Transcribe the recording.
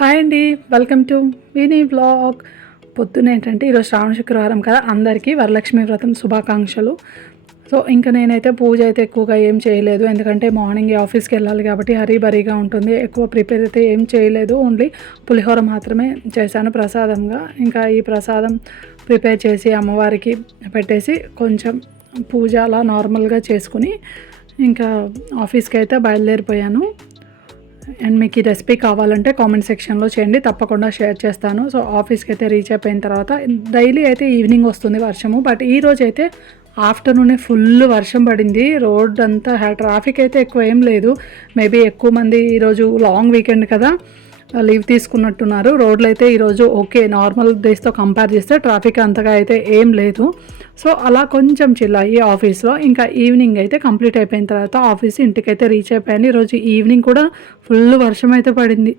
Hi అండి, welcome to వినీ vlog. పొద్దున్న ఏంటంటే ఈరోజు శ్రావణ శుక్రవారం కదా, అందరికీ వరలక్ష్మి వ్రతం శుభాకాంక్షలు. సో ఇంకా నేనైతే పూజ అయితే ఎక్కువగా ఏం చేయలేదు, ఎందుకంటే మార్నింగ్ ఆఫీస్కి వెళ్ళాలి కాబట్టి హరీబరీగా ఉంటుంది. ఎక్కువ ప్రిపేర్ అయితే ఏం చేయలేదు, ఓన్లీ పులిహోర మాత్రమే చేశాను ప్రసాదంగా. ఇంకా ఈ ప్రసాదం ప్రిపేర్ చేసి అమ్మవారికి పెట్టేసి కొంచెం పూజ అలా నార్మల్గా చేసుకుని ఇంకా ఆఫీస్కి అయితే బయలుదేరిపోయాను. అండ్ మీకు ఈ రెసిపీ కావాలంటే కామెంట్ సెక్షన్లో చేయండి, తప్పకుండా షేర్ చేస్తాను. సో ఆఫీస్కి అయితే రీచ్ అయిపోయిన తర్వాత డైలీ అయితే ఈవినింగ్ వస్తుంది వర్షము, బట్ ఈరోజు అయితే ఆఫ్టర్నూనే ఫుల్ వర్షం పడింది. రోడ్ అంతా ట్రాఫిక్ అయితే ఎక్కువ ఏం లేదు. మేబీ ఎక్కువ మంది ఈరోజు లాంగ్ వీకెండ్ కదా లీవ్ తీసుకున్నట్టున్నారు. రోడ్లు అయితే ఈరోజు ఓకే, నార్మల్ డేస్తో కంపేర్ చేస్తే ట్రాఫిక్ అంతగా అయితే ఏం లేదు. సో అలా కొంచెం చిల్ అయ్యి ఆఫీస్లో ఇంకా ఈవినింగ్ అయితే కంప్లీట్ అయిపోయిన తర్వాత ఇంటికైతే రీచ్ అయిపోయాను. ఈరోజు ఈవినింగ్ కూడా ఫుల్ వర్షం అయితే పడింది.